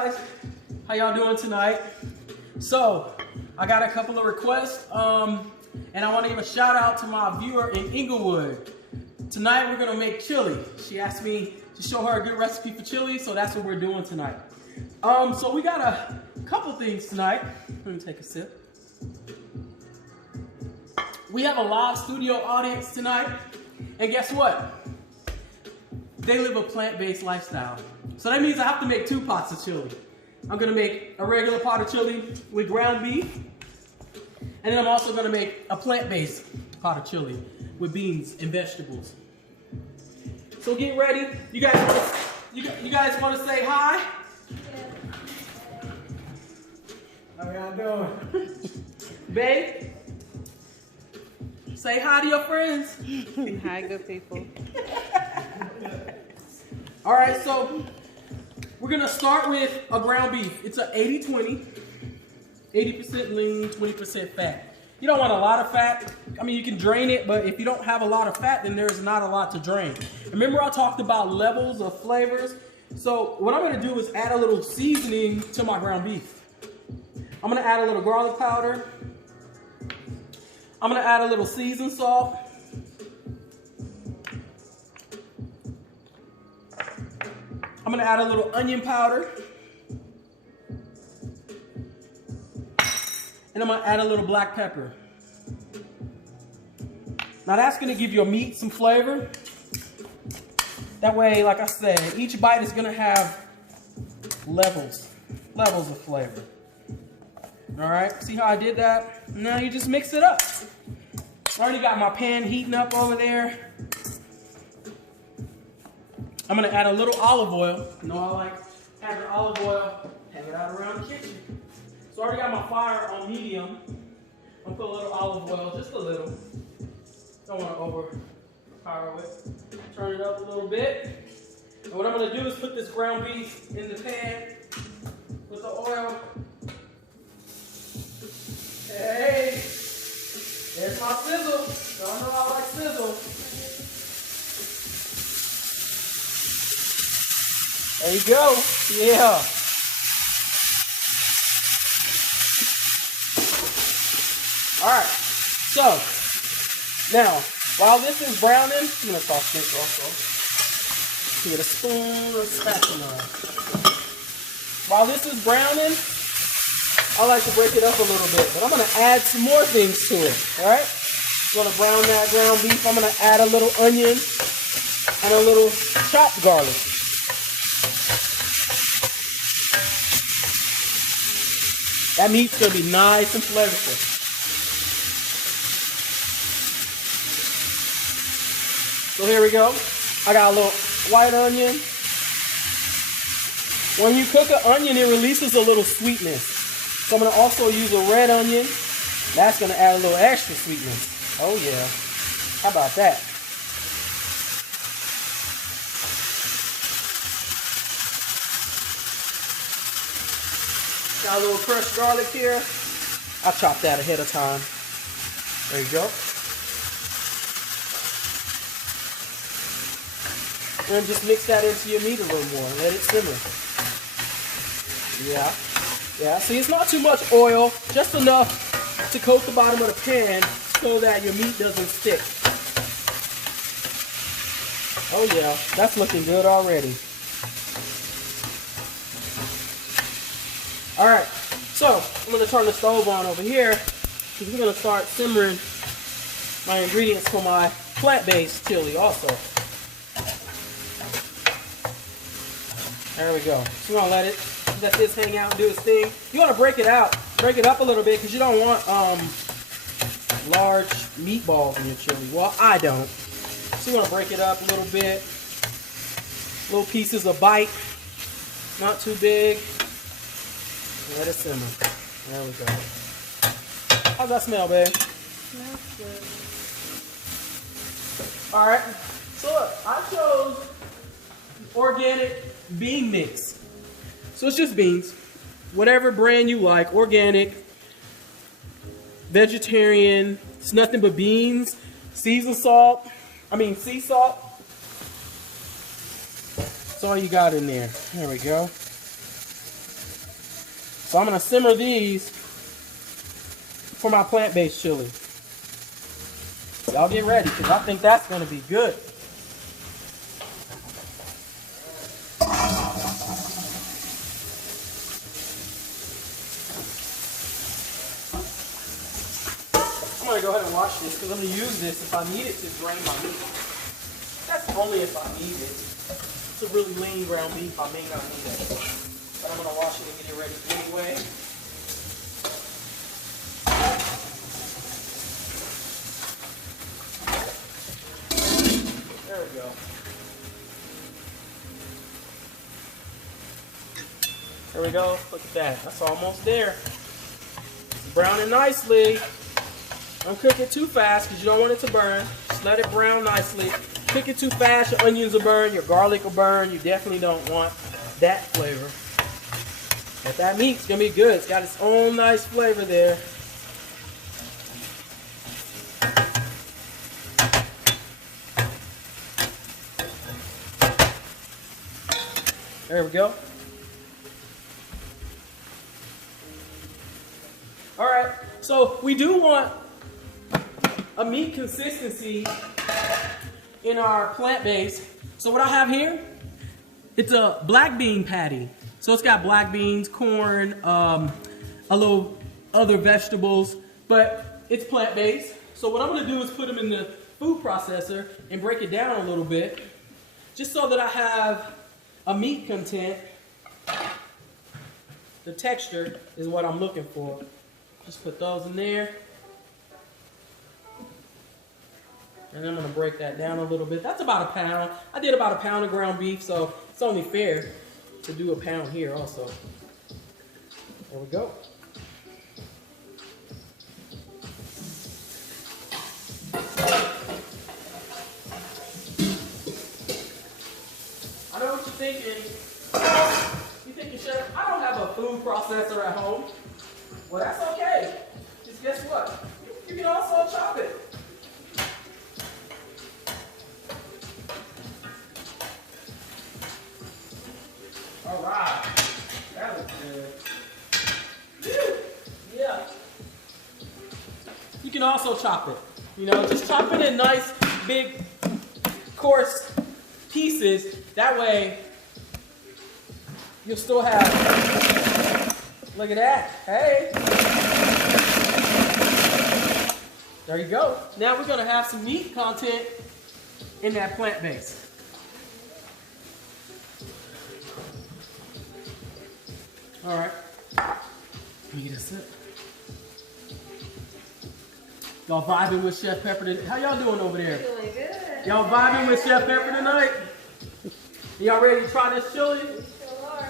guys, how y'all doing tonight? So I got a couple of requests, and I want to give a shout out to my viewer in Inglewood. Tonight we're gonna make chili. She asked me to show her a good recipe for chili, so that's what we're doing tonight. So we got a couple things tonight. Let me take a sip. We have a live studio audience tonight, and guess what? They live a plant-based lifestyle. So that means I have to make 2 pots of chili. I'm gonna make a regular pot of chili with ground beef, and then I'm also gonna make a plant-based pot of chili with beans and vegetables. So get ready. You guys want to say hi? Yeah. How y'all doing? Babe, say hi to your friends. Hi, good people. All right, so we're gonna start with a ground beef. It's a 80-20, 80% lean, 20% fat. You don't want a lot of fat. I mean, you can drain it, but if you don't have a lot of fat, then there's not a lot to drain. Remember I talked about levels of flavors? So what I'm gonna do is add a little seasoning to my ground beef. I'm gonna add a little garlic powder. I'm gonna add a little seasoned salt. I'm gonna add a little onion powder. And I'm gonna add a little black pepper. Now that's gonna give your meat some flavor. That way, like I said, each bite is gonna have levels of flavor. All right, see how I did that? Now you just mix it up. I already got my pan heating up over there. I'm gonna add a little olive oil. You know, I like having olive oil hanging out around the kitchen. So I already got my fire on medium. I'm gonna put a little olive oil, just a little. Don't want to overpower it. Turn it up a little bit. And what I'm gonna do is put this ground beef in the pan with the oil. Hey, there's my sizzle. Y'all know I like sizzle. There you go. Yeah. All right. So now, while this is browning, I'm gonna toss this also. Get a spoon or spatula. While this is browning, I like to break it up a little bit, but I'm gonna add some more things to it. All right. I'm gonna brown that ground beef. I'm gonna add a little onion and a little chopped garlic. That meat's gonna be nice and flavorful. So here we go. I got a little white onion. When you cook an onion, it releases a little sweetness. So I'm gonna also use a red onion. That's gonna add a little extra sweetness. Oh yeah. How about that? Got a little crushed garlic here. I chopped that ahead of time. There you go. And just mix that into your meat a little more. Let it simmer. Yeah. Yeah. See, it's not too much oil, just enough to coat the bottom of the pan so that your meat doesn't stick. Oh yeah, that's looking good already. All right, so I'm gonna turn the stove on over here because we're gonna start simmering my ingredients for my plant-based chili also. There we go. So we're gonna let this hang out and do its thing. You wanna break it out, break it up a little bit because you don't want large meatballs in your chili. Well, I don't. So we're gonna break it up a little bit. Little pieces of bite, not too big. Let it simmer. There we go. How's that smell, babe? Smells good. All right. So look, I chose organic bean mix. So it's just beans, whatever brand you like, organic, vegetarian. It's nothing but beans, sea salt. That's all you got in there. There we go. So I'm gonna simmer these for my plant-based chili. Y'all get ready, because I think that's gonna be good. I'm gonna go ahead and wash this because I'm gonna use this if I need it to drain my meat. That's only if I need it. It's a really lean ground beef, I may not need it. But I'm gonna wash it and get it ready anyway. There we go. There we go. Look at that. That's almost there. It's browning nicely. Don't cook it too fast because you don't want it to burn. Just let it brown nicely. Cook it too fast, your onions will burn, your garlic will burn. You definitely don't want that flavor. But that meat's gonna be good. It's got its own nice flavor there. There we go. All right, so we do want a meat consistency in our plant-based. So what I have here, it's a black bean patty. So it's got black beans, corn, a little other vegetables, but it's plant-based. So what I'm gonna do is put them in the food processor and break it down a little bit, just so that I have a meat content. The texture is what I'm looking for. Just put those in there. And I'm gonna break that down a little bit. That's about a pound. I did about a pound of ground beef, so it's only fair to do a pound here also. There we go. I know what you're thinking. You're thinking, Chef, I don't have a food processor at home. Well, that's okay. Just guess what? You can also chop it. All right. That looks good. Yeah. You can also chop it. You know, just chop it in nice, big, coarse pieces. That way, you'll still have. Look at that. Hey. There you go. Now we're going to have some meat content in that plant base. All right. Let me get a sip. Y'all vibing with Chef Pepper today? How y'all doing over there? Doing good. Y'all vibing with Chef Pepper tonight? Y'all ready to try this chili? Sure are.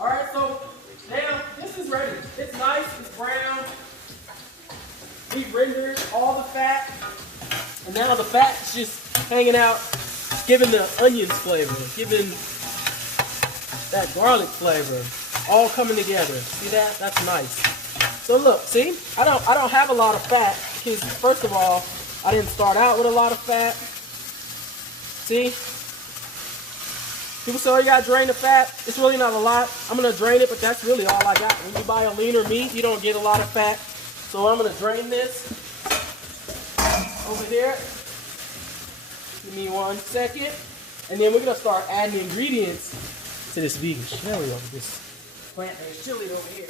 All right, so now this is ready. It's nice, it's brown. We rendered all the fat. And now the fat is just hanging out, giving the onions flavor, giving that garlic flavor, all coming together. See that? That's nice. So look, see? I don't have a lot of fat because first of all, I didn't start out with a lot of fat. See? People say, oh, you gotta drain the fat. It's really not a lot. I'm gonna drain it, but that's really all I got. When you buy a leaner meat, you don't get a lot of fat. So I'm gonna drain this over here. Give me 1 second. And then we're gonna start adding ingredients to this vegan chili over this plant-based chili over here.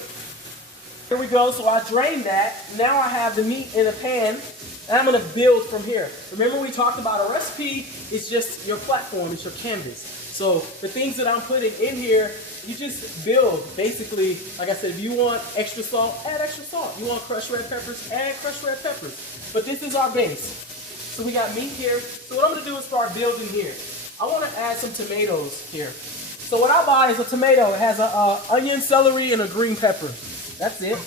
Here we go, so I drained that. Now I have the meat in a pan, and I'm gonna build from here. Remember we talked about a recipe is just your platform, it's your canvas. So the things that I'm putting in here, you just build. Basically, like I said, if you want extra salt, add extra salt. You want crushed red peppers, add crushed red peppers. But this is our base. So we got meat here. So what I'm gonna do is start building here. I wanna add some tomatoes here. So what I buy is a tomato. It has a onion, celery, and a green pepper. That's it.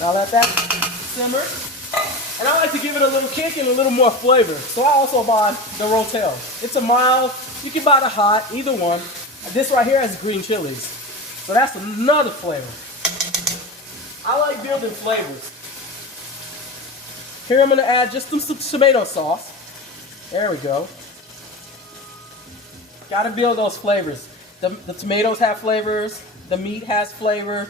Now let that simmer. And I like to give it a little kick and a little more flavor. So I also buy the Rotel. It's a mild. You can buy the hot, either one. This right here has green chilies. So that's another flavor. I like building flavors. Here I'm gonna add just some tomato sauce. There we go. Gotta build those flavors. The tomatoes have flavors. The meat has flavor.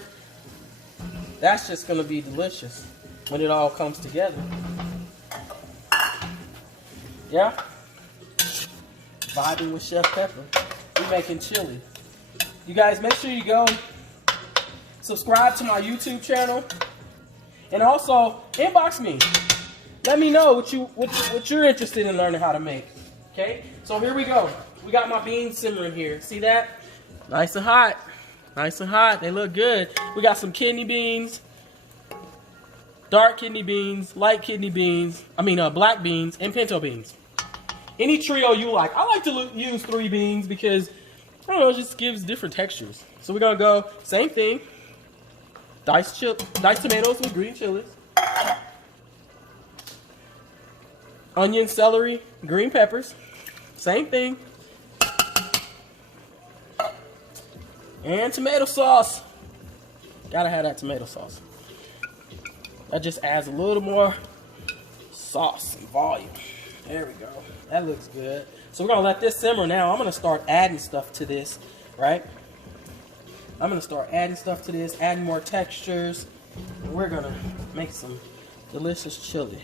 That's just gonna be delicious when it all comes together. Yeah? Vibing with Chef Pepper. We're making chili. You guys make sure you go subscribe to my YouTube channel. And also inbox me. Let me know what you're interested in learning how to make. Okay? So here we go. We got my beans simmering here. See that? Nice and hot. Nice and hot. They look good. We got some kidney beans, dark kidney beans, light kidney beans, black beans, and pinto beans. Any trio you like. I like to use 3 beans because, I don't know, it just gives different textures. So we're going to go, same thing, diced tomatoes with green chilies, onion, celery, green peppers, same thing, and tomato sauce. Gotta have that tomato sauce. That just adds a little more sauce and volume. There we go. That looks good. So we're gonna let this simmer now. I'm gonna start adding stuff to this, right? I'm gonna start adding stuff to this, adding more textures. And we're gonna make some delicious chili.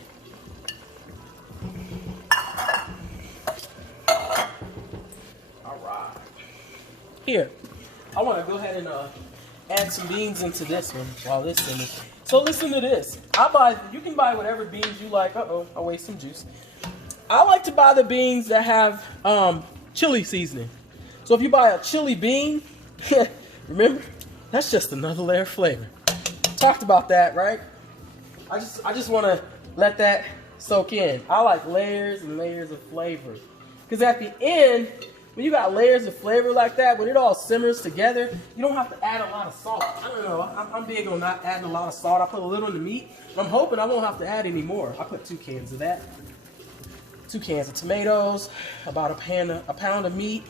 All right. Here, I wanna go ahead and add some beans into this one while this simmers. So listen to this. You can buy whatever beans you like. Uh-oh, I waste some juice. I like to buy the beans that have chili seasoning. So if you buy a chili bean, remember, that's just another layer of flavor. Talked about that, right? I just want to let that soak in. I like layers and layers of flavor. Because at the end, when you got layers of flavor like that, when it all simmers together, you don't have to add a lot of salt. I don't know. I'm big on not adding a lot of salt. I put a little in the meat. I'm hoping I won't have to add any more. I put 2 cans of that. 2 cans of tomatoes, about a pound of meat.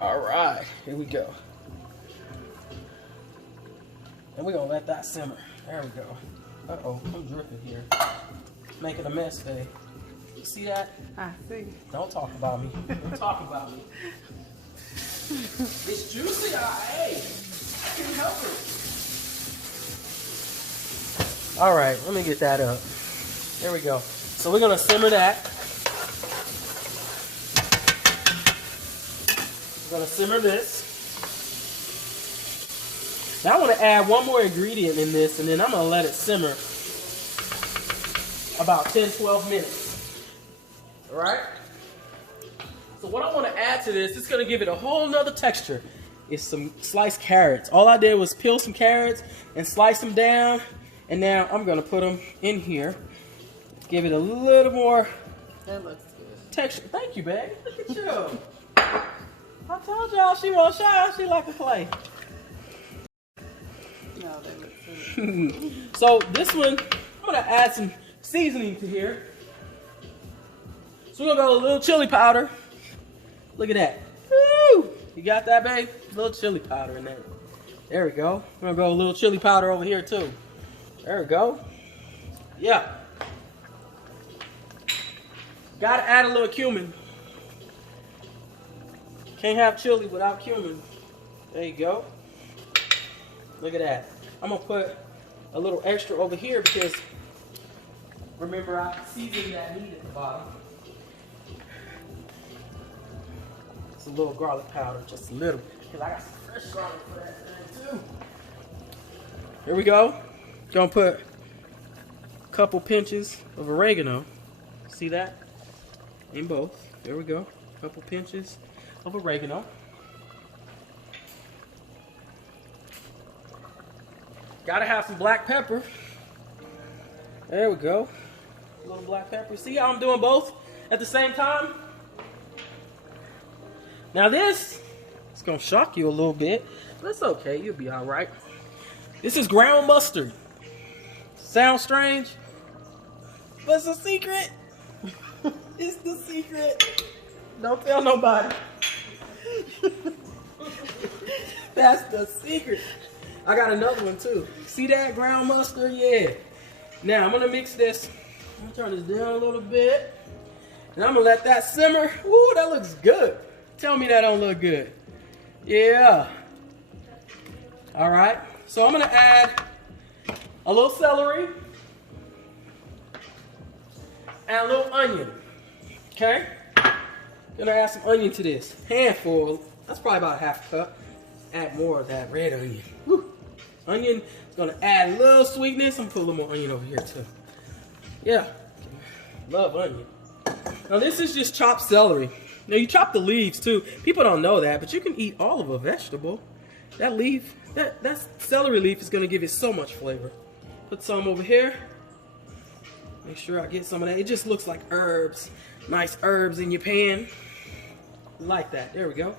All right, here we go. And we're gonna let that simmer. There we go. Uh-oh, I'm dripping here. Making a mess today. You see that? I see. Don't talk about me. Don't talk about me. It's juicy, hey. I can't help it. All right, let me get that up. There we go. So we're gonna simmer that. We're gonna simmer this. Now I want to add one more ingredient in this, and then I'm gonna let it simmer about 10-12 minutes. All right. So what I want to add to this, it's gonna give it a whole nother texture, is some sliced carrots. All I did was peel some carrots and slice them down. And now I'm gonna put them in here. Give it a little more That looks good. texture. Thank you, babe. Look at you. I told y'all she won't shy. She like to play. No, that looks good. So this one, I'm gonna add some seasoning to here. So we're gonna go a little chili powder. Look at that. Woo! You got that, babe? A little chili powder in there. There we go. We're gonna go a little chili powder over here too. There we go. Yeah. Gotta add a little cumin. Can't have chili without cumin. There you go. Look at that. I'm gonna put a little extra over here because remember I seasoned that meat at the bottom. It's a little garlic powder, just a little, because I got some fresh garlic for that thing too. Here we go. Gonna put a couple pinches of oregano. See that? In both. There we go. A couple pinches of oregano. Gotta have some black pepper. There we go. A little black pepper. See how I'm doing both at the same time? Now this is gonna shock you a little bit, but it's okay. You'll be all right. This is ground mustard. Sounds strange, but it's a secret. It's the secret. Don't tell nobody. That's the secret. I got another one too. See that ground mustard? Yeah. Now I'm gonna mix this. I'm gonna turn this down a little bit. And I'm gonna let that simmer. Ooh, that looks good. Tell me that don't look good. Yeah. All right, so I'm gonna add a little celery and a little onion, okay? Gonna add some onion to this. Handful, that's probably about half a cup. Add more of that red onion. Woo. Onion is gonna add a little sweetness. I'm gonna put a little more onion over here too. Yeah, love onion. Now this is just chopped celery. Now you chop the leaves too. People don't know that, but you can eat all of a vegetable. That leaf, that celery leaf is gonna give it so much flavor. Put some over here. Make sure I get some of that. It just looks like herbs. Nice herbs in your pan. Like that, there we go.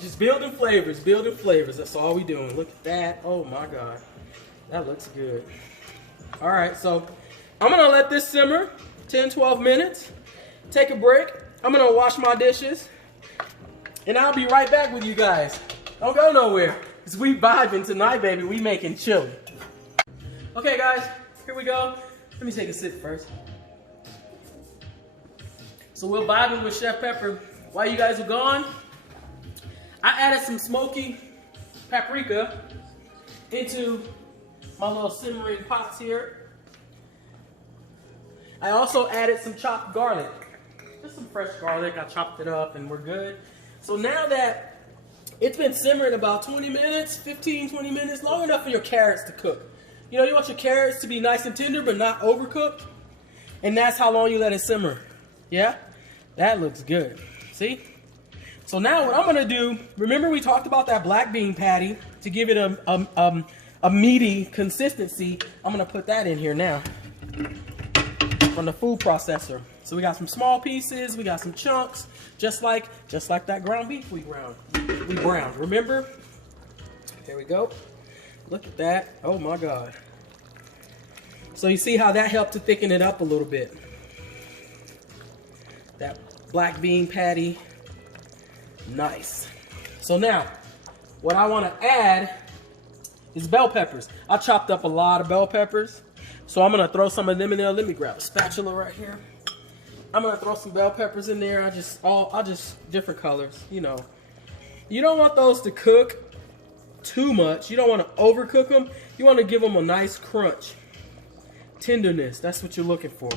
Just building flavors, that's all we doing. Look at that, oh my God. That looks good. All right, so I'm gonna let this simmer 10, 12 minutes. Take a break. I'm gonna wash my dishes. And I'll be right back with you guys. Don't go nowhere. Because we vibing tonight, baby. We making chili. Okay, guys, here we go. Let me take a sip first. So we're vibing with Chef Pepper. While you guys are gone, I added some smoky paprika into my little simmering pots here. I also added some chopped garlic. Just some fresh garlic. I chopped it up and we're good. So now that it's been simmering about 20 minutes, 15, 20 minutes, long enough for your carrots to cook. You know, you want your carrots to be nice and tender but not overcooked. And that's how long you let it simmer. Yeah? That looks good. See? So now what I'm gonna do, remember we talked about that black bean patty to give it a meaty consistency. I'm gonna put that in here now from the food processor. So we got some small pieces, we got some chunks, just like that ground beef we browned. Remember? There we go. Look at that. Oh my God. So you see how that helped to thicken it up a little bit. That black bean patty. Nice. So now, what I want to add is bell peppers. I chopped up a lot of bell peppers. So I'm going to throw some of them in there. Let me grab a spatula right here. I'm going to throw some bell peppers in there. I just different colors, you know. You don't want those to cook too much. You don't want to overcook them. You want to give them a nice crunch. Tenderness, that's what you're looking for.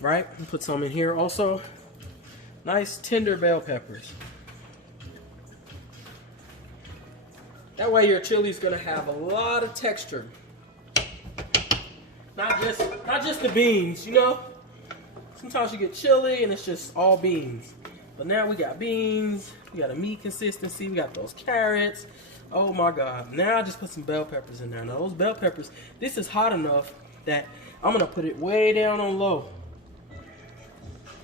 Right? Put some in here also. Nice tender bell peppers. That way your chili's gonna have a lot of texture. Not just the beans, you know? Sometimes you get chili and it's just all beans. But now we got beans, we got a meat consistency, we got those carrots. Oh my God. Now I just put some bell peppers in there. Now those bell peppers, this is hot enough that I'm gonna put it way down on low.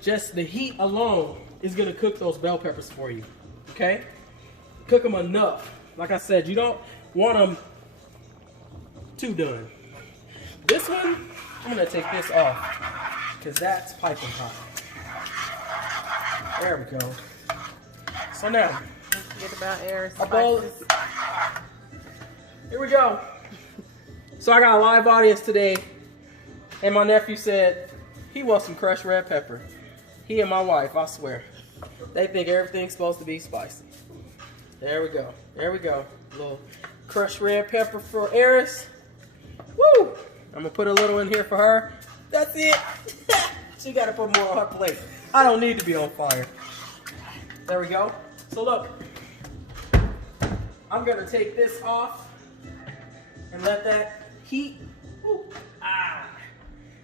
Just the heat alone is gonna cook those bell peppers for you, okay? Cook them enough. Like I said, you don't want them too done. This one, I'm gonna take this off because that's piping hot. There we go. So now, Don't forget about air a bowl. spices. Here we go. So I got a live audience today, and my nephew said he wants some crushed red pepper. He and my wife, I swear. They think everything's supposed to be spicy. There we go. There we go. A little crushed red pepper for Eris. Woo! I'm gonna put a little in here for her. That's it. She gotta put more on her plate. I don't need to be on fire. There we go. So look, I'm gonna take this off and let that heat,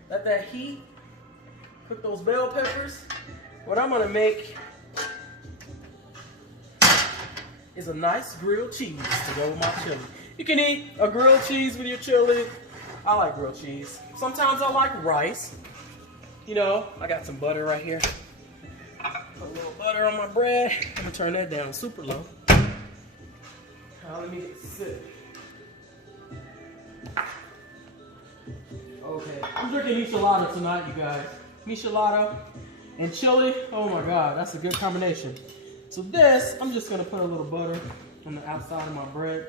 let that heat cook those bell peppers. What I'm gonna make is a nice grilled cheese to go with my chili. You can eat a grilled cheese with your chili. I like grilled cheese. Sometimes I like rice. You know, I got some butter right here. Put a little butter on my bread. I'm gonna turn that down super low. Now let me get sick. Okay, I'm drinking michelada tonight, you guys. Michelada and chili. Oh my God, that's a good combination. So this, I'm just gonna put a little butter on the outside of my bread.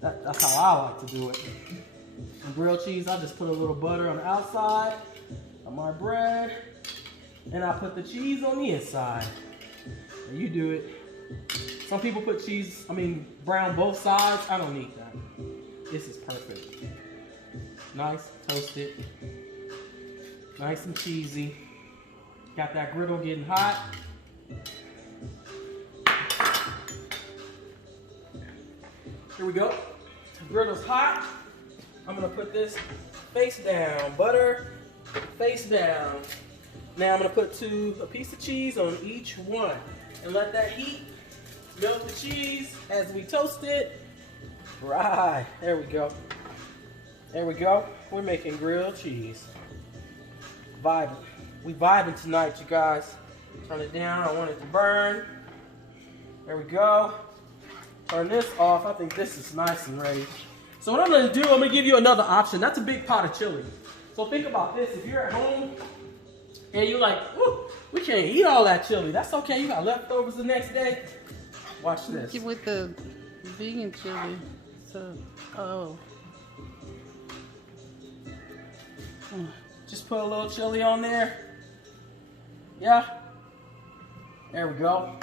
That's how I like to do it. And grilled cheese, I just put a little butter on the outside of my bread, and I put the cheese on the inside. And you do it. Some people put brown both sides. I don't need that. This is perfect. Nice, toasted. Nice and cheesy. Got that griddle getting hot. Here we go. The griddle's hot. I'm gonna put this face down. Butter, face down. Now I'm gonna put a piece of cheese on each one and let that heat melt the cheese as we toast it. Right, there we go. There we go. We're making grilled cheese. Vibing. We vibing tonight, you guys. Turn it down. I don't want it to burn. There we go. Turn this off. I think this is nice and ready. So what I'm gonna do, I'm gonna give you another option. That's a big pot of chili. So think about this. If you're at home and you're like, "Ooh, we can't eat all that chili." That's okay. You got leftovers the next day. Watch this. With the vegan chili. So, Just put a little chili on there. Yeah. There we go.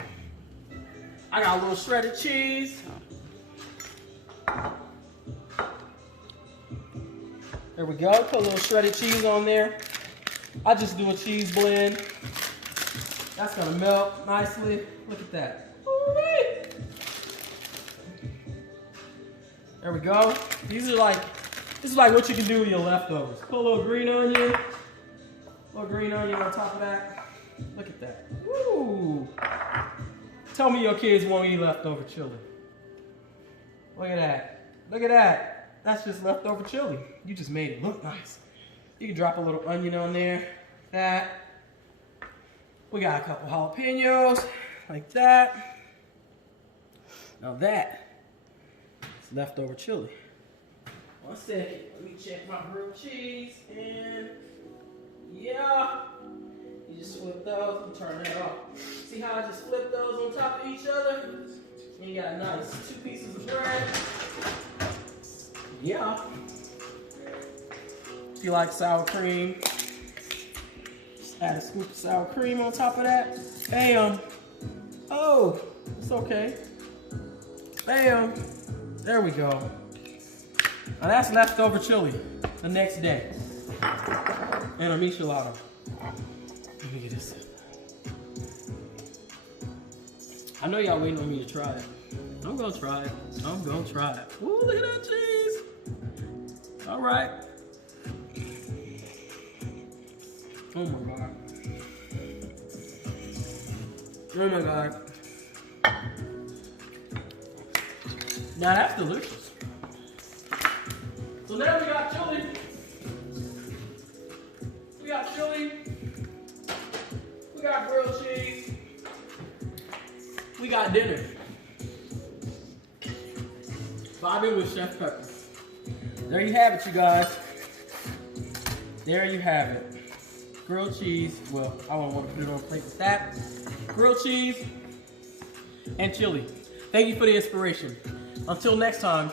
I got a little shredded cheese. There we go. Put a little shredded cheese on there. I just do a cheese blend. That's gonna melt nicely. Look at that. Ooh-wee. There we go. This is like what you can do with your leftovers. Put a little green onion. A little green onion on top of that. Look at that. Woo! Tell me your kids won't eat leftover chili. Look at that. Look at that. That's just leftover chili. You just made it look nice. You can drop a little onion on there. That. We got a couple jalapenos. Like that. Now that is leftover chili. 1 second. Let me check my grilled cheese. And yeah. You just flip those and turn that off. See how I just flip those on top of each other? And you got nice 2 pieces of bread. Yeah. If you like sour cream, just add a scoop of sour cream on top of that. Bam. Oh, it's okay. Bam. There we go. Now that's leftover chili the next day. And a michelada. Let me get this. I know y'all waiting on me to try it. I'm gonna try it. I'm gonna try it. Ooh, look at that cheese. All right. Oh my God. Oh my God. Now that's delicious. So now we got chili. We got chili. We got grilled cheese. We got dinner. Vibing with Chef Pepper. There you have it, you guys. There you have it. Grilled cheese. Well, I don't want to put it on a plate with that. Grilled cheese and chili. Thank you for the inspiration. Until next time.